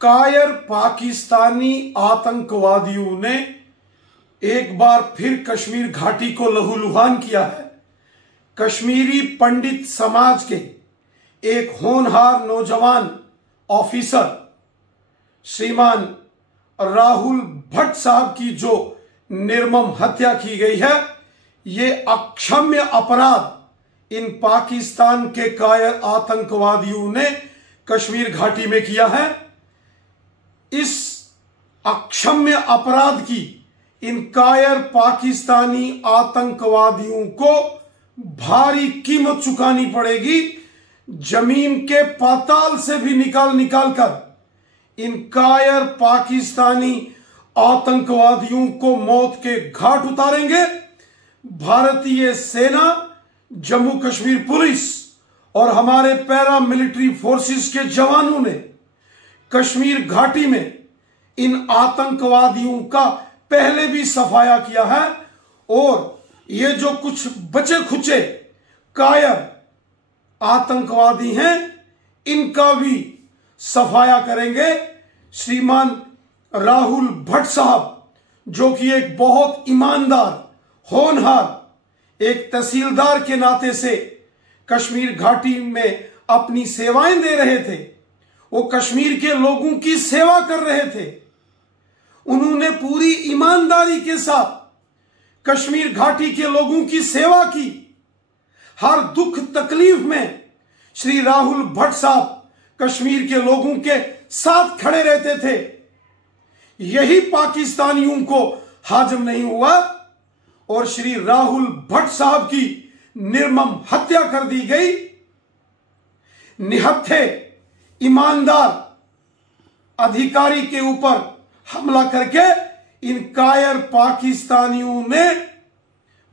कायर पाकिस्तानी आतंकवादियों ने एक बार फिर कश्मीर घाटी को लहूलुहान किया है। कश्मीरी पंडित समाज के एक होनहार नौजवान ऑफिसर श्रीमान राहुल भट्ट साहब की जो निर्मम हत्या की गई है, ये अक्षम्य अपराध इन पाकिस्तान के कायर आतंकवादियों ने कश्मीर घाटी में किया है। इस अक्षम्य अपराध की इन कायर पाकिस्तानी आतंकवादियों को भारी कीमत चुकानी पड़ेगी। जमीन के पाताल से भी निकाल कर इन कायर पाकिस्तानी आतंकवादियों को मौत के घाट उतारेंगे। भारतीय सेना, जम्मू कश्मीर पुलिस और हमारे पैरा मिलिट्री फोर्सेस के जवानों ने कश्मीर घाटी में इन आतंकवादियों का पहले भी सफाया किया है और ये जो कुछ बचे खुचे कायर आतंकवादी हैं, इनका भी सफाया करेंगे। श्रीमान राहुल भट्ट साहब, जो कि एक बहुत ईमानदार, होनहार एक तहसीलदार के नाते से कश्मीर घाटी में अपनी सेवाएं दे रहे थे, वो कश्मीर के लोगों की सेवा कर रहे थे। उन्होंने पूरी ईमानदारी के साथ कश्मीर घाटी के लोगों की सेवा की। हर दुख तकलीफ में श्री राहुल भट्ट साहब कश्मीर के लोगों के साथ खड़े रहते थे। यही पाकिस्तानियों को हाजम नहीं हुआ और श्री राहुल भट्ट साहब की निर्मम हत्या कर दी गई। निहत्थे ईमानदार अधिकारी के ऊपर हमला करके इन कायर पाकिस्तानियों ने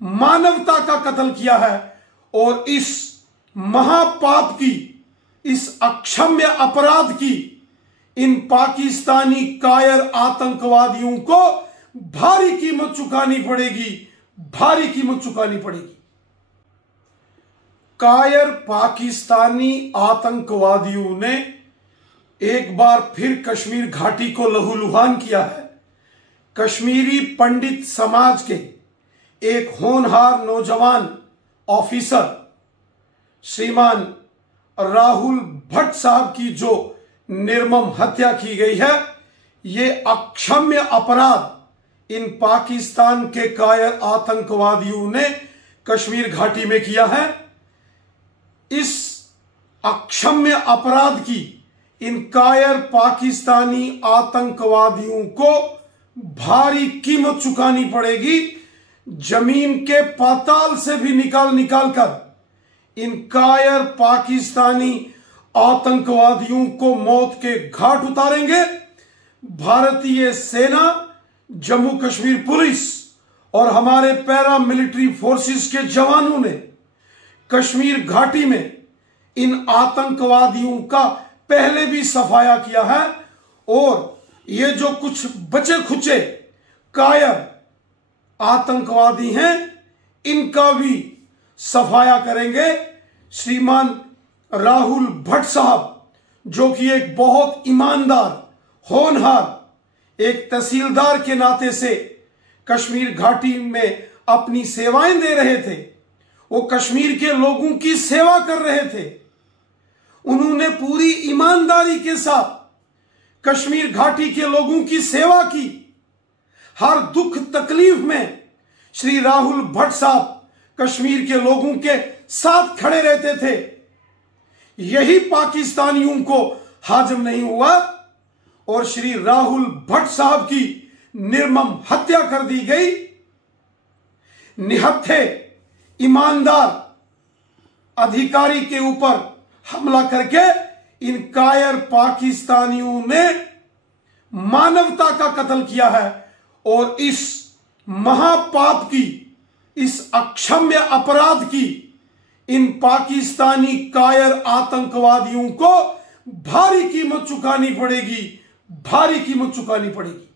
मानवता का कत्ल किया है और इस महापाप की, इस अक्षम्य अपराध की इन पाकिस्तानी कायर आतंकवादियों को भारी कीमत चुकानी पड़ेगी, भारी कीमत चुकानी पड़ेगी। कायर पाकिस्तानी आतंकवादियों ने एक बार फिर कश्मीर घाटी को लहूलुहान किया है। कश्मीरी पंडित समाज के एक होनहार नौजवान ऑफिसर श्रीमान राहुल भट्ट साहब की जो निर्मम हत्या की गई है, ये अक्षम्य अपराध इन पाकिस्तान के कायर आतंकवादियों ने कश्मीर घाटी में किया है। इस अक्षम्य अपराध की इन कायर पाकिस्तानी आतंकवादियों को भारी कीमत चुकानी पड़ेगी। जमीन के पाताल से भी निकाल कर इन कायर पाकिस्तानी आतंकवादियों को मौत के घाट उतारेंगे। भारतीय सेना, जम्मू कश्मीर पुलिस और हमारे पैरा मिलिट्री फोर्सेस के जवानों ने कश्मीर घाटी में इन आतंकवादियों का पहले भी सफाया किया है और ये जो कुछ बचे खुचे कायर आतंकवादी हैं, इनका भी सफाया करेंगे। श्रीमान राहुल भट्ट साहब, जो कि एक बहुत ईमानदार, होनहार एक तहसीलदार के नाते से कश्मीर घाटी में अपनी सेवाएं दे रहे थे, वो कश्मीर के लोगों की सेवा कर रहे थे। उन्होंने पूरी ईमानदारी के साथ कश्मीर घाटी के लोगों की सेवा की। हर दुख तकलीफ में श्री राहुल भट्ट साहब कश्मीर के लोगों के साथ खड़े रहते थे। यही पाकिस्तानियों को हाजम नहीं हुआ और श्री राहुल भट्ट साहब की निर्मम हत्या कर दी गई। निहत्थे ईमानदार अधिकारी के ऊपर हमला करके इन कायर पाकिस्तानियों ने मानवता का कत्ल किया है और इस महापाप की, इस अक्षम्य अपराध की इन पाकिस्तानी कायर आतंकवादियों को भारी कीमत चुकानी पड़ेगी, भारी कीमत चुकानी पड़ेगी।